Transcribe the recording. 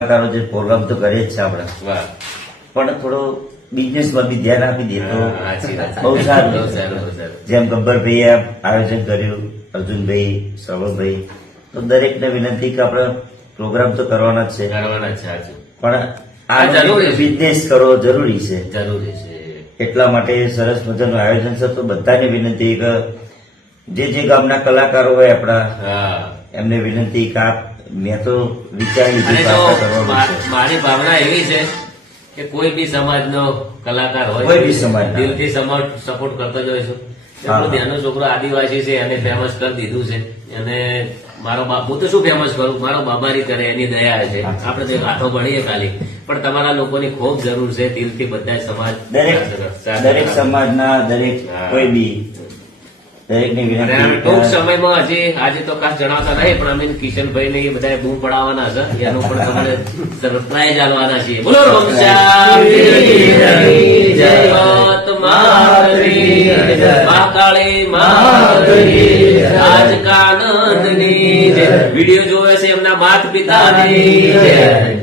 કલાકારો જે પ્રોગ્રામ તો કરે જ છે આપડા, પણ થોડો બિઝનેસ માં બી ધ્યાન આપી દે તો બહુ સારું. જેમ ગબ્બરભાઈએ આયોજન કર્યું, અર્જુનભાઈ, શ્રવણભાઈ, તો દરેકને વિનંતી કે આપણે પ્રોગ્રામ તો કરવાના જ છે, પણ આ બિઝનેસ કરવો જરૂરી છે. એટલા માટે સરસ મજાનું આયોજન છે. તો બધાને વિનંતી કે જે ગામના કલાકારો હોય આપણા, એમને વિનંતી કે મેં તો વિચારી મારી ભાવના એવી છે કે કોઈ બી સમાજનો કલાકાર હોય, કોઈ બી સમાજ દિલથી સપોર્ટ કરતો જ હોય છું. ત્યાંનો છોકરો આદિવાસી છે, એને ફેમસ કરી દીધું છે. અને મારો બાપ, હું તો શું ફેમસ કરું, મારો બાબારી કરે એની દયા છે. આપણે તો હાથો ભણીએ ખાલી, પણ તમારા લોકોની ખૂબ જરૂર છે. દિલથી બધા સમાજ, દરેક સમાજના દરેક કોઈ બી ટૂંક સમયમાં હજી આજે તો ખાસ જણાવતા નહીં, પણ અમે કિશનભાઈ ને એ બધા બૂમ પડાવવાના છે. એનું પણ તમને સરપ્રાઈઝ આલવાના છીએ. બોલો મહાકાળી આજ કાનંદની વિડીયો જોવે છે એમના માતા પિતાની